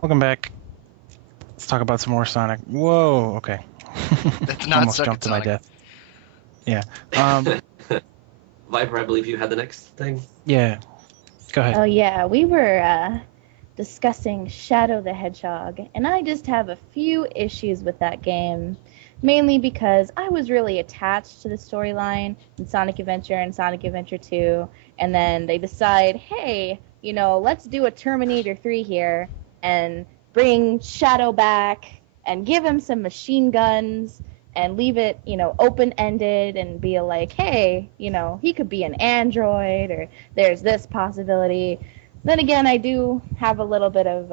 Welcome back. Let's talk about some more Sonic. Whoa, okay. That's not Almost Suck jumped at to my Sonic. death. Yeah. Um, Viper, I believe you had the next thing. yeah, go ahead. Oh yeah, we were discussing Shadow the Hedgehog, and I just have a few issues with that game, mainly because I was really attached to the storyline in Sonic Adventure and Sonic Adventure 2, and then they decide, hey, let's do a Terminator 3 here and bring Shadow back and give him some machine guns and leave it, open-ended and be like, hey, he could be an android or there's this possibility. Then again, I do have a little bit of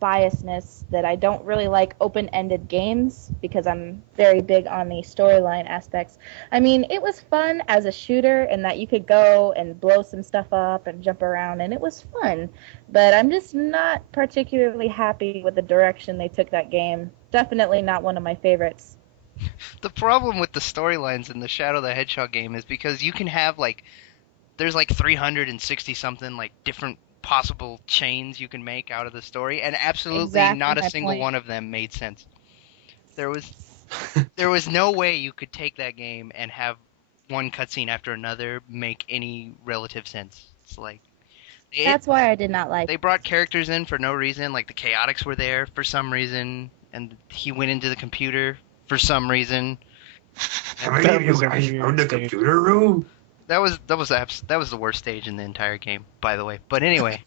biasness that I don't really like open-ended games because I'm very big on the storyline aspects. I mean, it was fun as a shooter in that you could go and blow some stuff up and jump around, and it was fun. But I'm just not particularly happy with the direction they took that game. Definitely not one of my favorites. The problem with the storylines in the Shadow the Hedgehog game is because you can have there's like 360 something like different possible chains you can make out of the story, and absolutely Exactly not a my single point. one of them made sense. There was there was no way you could take that game and have one cutscene after another make any relative sense. It's like it, That's why I did not like they it. brought characters in for no reason, like the Chaotix were there for some reason, and he went into the computer for some reason. How many That of you was a guys weird found the stage. computer room? That was the worst stage in the entire game, by the way. But anyway,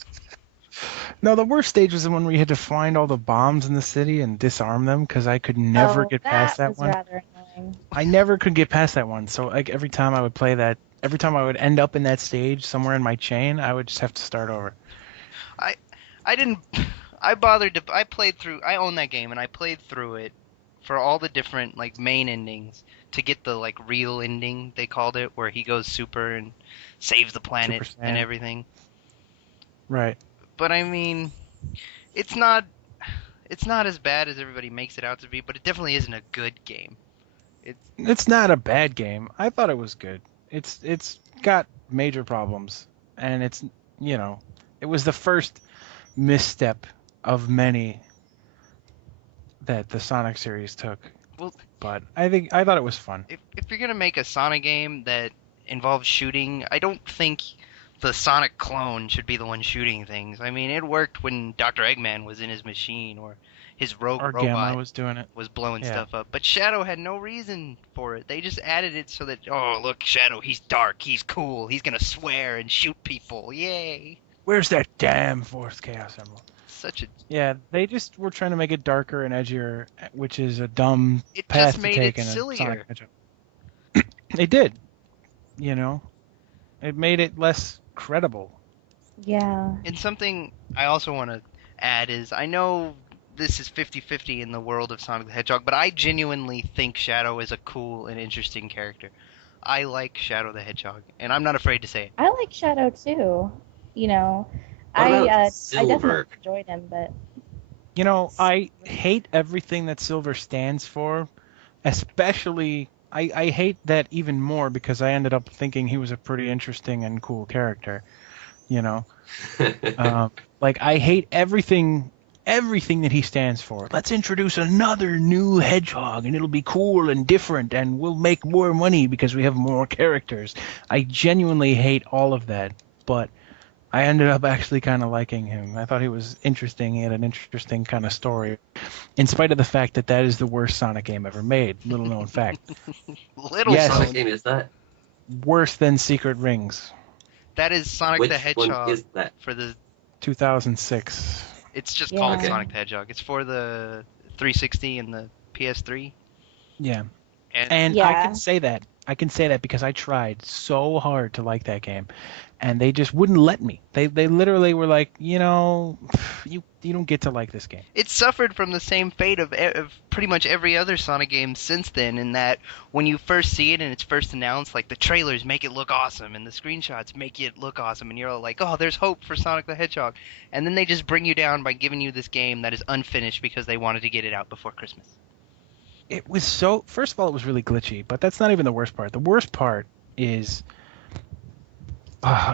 No, the worst stage was the one where you had to find all the bombs in the city and disarm them because I could never Oh, get past that that was one. rather annoying. I never could get past that one. So like every time I would play that, every time I would end up in that stage somewhere in my chain, I would just have to start over. I I didn't I bothered to I played through I own that game and I played through it for all the different like main endings to get the like real ending they called it where he goes super and saves the planet Super and Saiyan. everything. Right. But I mean, it's not it's not as bad as everybody makes it out to be, but it definitely isn't a good game. It's It's not a bad game. I thought it was good. It's got major problems, and you know, it was the first misstep of many that the Sonic series took. well, But I thought it was fun. if you're gonna make a Sonic game that involves shooting, I don't think the Sonic clone should be the one shooting things. I mean, it worked when Dr. Eggman was in his machine or his rogue Or Gamma robot was doing it. was blowing Yeah. stuff up. But Shadow had no reason for it. They just added it so that, oh, look, Shadow, he's dark, he's cool, he's gonna swear and shoot people. Yay. Where's that damn Force Chaos Emerald? Such a Yeah, they just were trying to make it darker and edgier, which is a dumb It path just to made take it in a Sonic sillier. Hedgehog. It did, you know. It made it less credible. Yeah. And something I also want to add is I know this is 50-50 in the world of Sonic the Hedgehog, but I genuinely think Shadow is a cool and interesting character. I like Shadow the Hedgehog, and I'm not afraid to say it. I like Shadow too. You know, What I about I definitely Silver? enjoyed him, but You know, I hate everything that Silver stands for, especially I hate that even more because I ended up thinking he was a pretty interesting and cool character, you know. Like I hate everything that he stands for. Let's introduce another new hedgehog and it'll be cool and different and we'll make more money because we have more characters. I genuinely hate all of that, but I ended up actually kind of liking him. I thought he was interesting. He had an interesting kind of story, in spite of the fact that that is the worst Sonic game ever made. Little known fact. Little Which Yes. Sonic known, game is that? Worse than Secret Rings, that is Sonic the Which one Hedgehog is that? for the. 2006. It's just called yeah. Sonic the Hedgehog. It's for the 360 and the PS3. Yeah. And And I Yeah. can say that. I can say that because I tried so hard to like that game, and they just wouldn't let me. They literally were like, you don't get to like this game. it suffered from the same fate of pretty much every other Sonic game since then, in that when you first see it and it's first announced, like the trailers make it look awesome and the screenshots make it look awesome, and you're all like, oh, there's hope for Sonic the Hedgehog. And then they just bring you down by giving you this game that is unfinished because they wanted to get it out before Christmas. It was so. First of all, it was really glitchy, but that's not even the worst part. The worst part is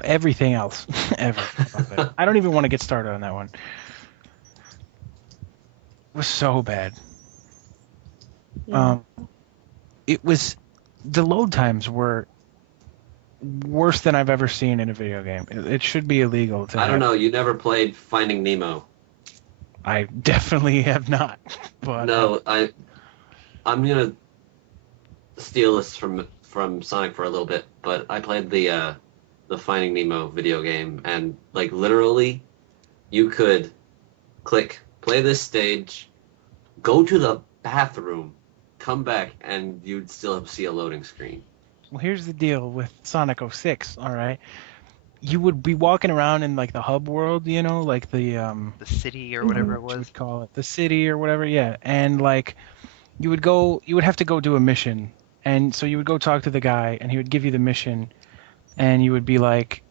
everything else ever. About it. I don't even want to get started on that one. was so bad. Yeah. It was the load times were worse than I've ever seen in a video game. It should be illegal to I don't have. know. You never played Finding Nemo. I definitely have not. But No, I'm gonna steal this from Sonic for a little bit, but I played the Finding Nemo video game, and like literally, you could click play this stage, go to the bathroom, come back, and you'd still see a loading screen. well, here's the deal with Sonic 06, all right? You would be walking around in like the hub world, like The city or whatever it what you was. would call it, the city or whatever, yeah. And like you would have to go do a mission. And so you would go talk to the guy and he would give you the mission and you would be like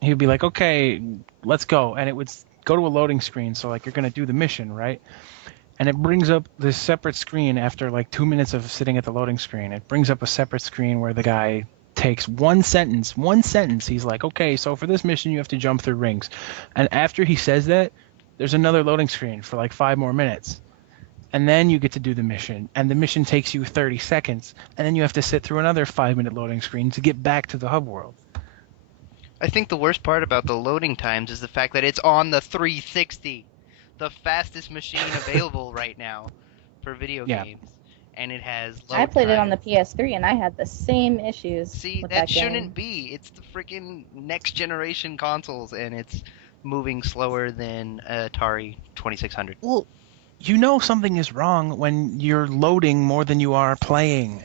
he would be like, "Okay, let's go." And it would go to a loading screen, so like you're going to do the mission, right? And it brings up this separate screen after like 2 minutes of sitting at the loading screen. It brings up a separate screen where the guy takes one sentence. He's like, okay, so for this mission, you have to jump through rings. And after he says that, there's another loading screen for like 5 more minutes. And then you get to do the mission. And the mission takes you 30 seconds. And then you have to sit through another 5-minute loading screen to get back to the hub world. I think the worst part about the loading times is the fact that it's on the 360, the fastest machine available right now for video Yeah. games, and it has. I load played it on the times. PS3 and I had the same issues See, with that that game. shouldn't be. It's the freaking next generation consoles, and it's moving slower than Atari 2600. Well, you know something is wrong when you're loading more than you are playing.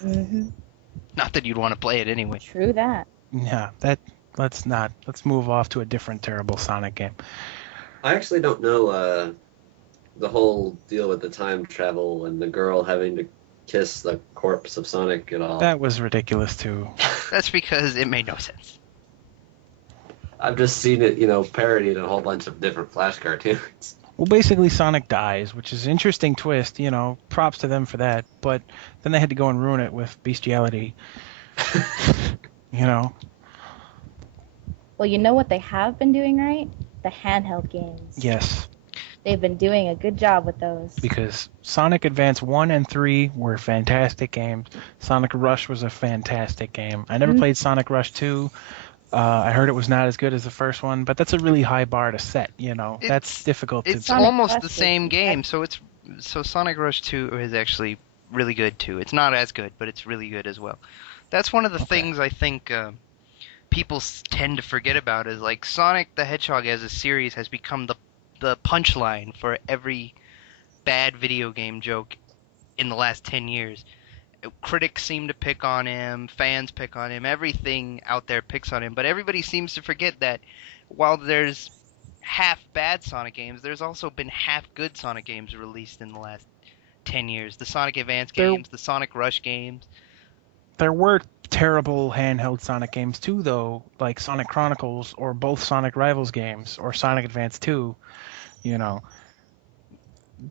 Hmm. Not that you'd want to play it anyway. True that. Yeah, let's move off to a different terrible Sonic game. I actually don't know the whole deal with the time travel and the girl having to kiss the corpse of Sonic at all. That was ridiculous too. That's because it made no sense. I've just seen it, parodied in a whole bunch of different Flash cartoons. Well, basically Sonic dies, which is an interesting twist, props to them for that, but then they had to go and ruin it with bestiality. Well, you know what they have been doing right? The handheld games. Yes, They've been doing a good job with those. because Sonic Advance 1 and 3 were fantastic games. Sonic Rush was a fantastic game. I never Mhm. played Sonic Rush 2. I heard it was not as good as the first one, but that's a really high bar to set, That's difficult to... It's Sonic almost Rush the was same game, fantastic. so Sonic Rush 2 is actually really good too. It's not as good, but it's really good as well. That's one of the Okay. things I think people tend to forget about is like Sonic the Hedgehog as a series has become the punchline for every bad video game joke in the last 10 years. Critics seem to pick on him, fans pick on him, everything out there picks on him, but everybody seems to forget that while there's half bad Sonic games, there's also been half good Sonic games released in the last 10 years. The Sonic Advance There- games, the Sonic Rush games. There were terrible handheld Sonic games too, though, like Sonic Chronicles or both Sonic Rivals games or Sonic Advance 2,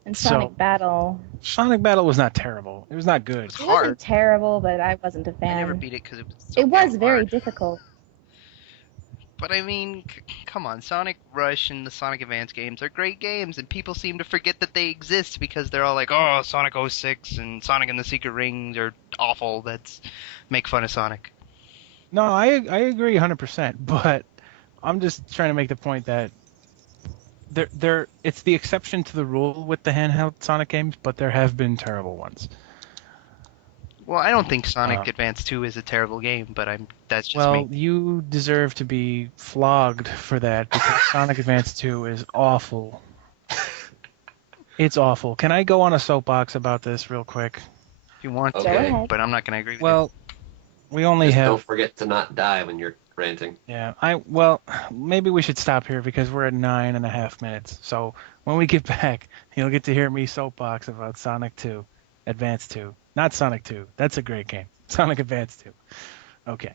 And So- Sonic Battle. Sonic Battle was not terrible. It was not good. It's It hard. wasn't terrible, but I wasn't a I fan. never beat it because it was so It was damn very hard. difficult. But I mean, come on, Sonic Rush and the Sonic Advance games are great games, and people seem to forget that they exist because they're all like, oh, Sonic 06 and Sonic and the Secret Rings are awful. That's make fun of Sonic. No, I agree 100%, but I'm just trying to make the point that it's the exception to the rule with the handheld Sonic games, but there have been terrible ones. Well, I don't think Sonic Uh, Advance 2 is a terrible game, but that's just Well, me. you deserve to be flogged for that because Sonic Advance 2 is awful. It's awful. Can I go on a soapbox about this real quick? If you want to, Okay. ahead. but I'm not going to agree with Well, we only Just have... don't forget to not die when you're ranting. Yeah, maybe we should stop here because we're at 9.5 minutes. So when we get back, you'll get to hear me soapbox about Sonic 2, Advance 2. Not Sonic 2. That's a great game. Sonic Advance 2. Okay.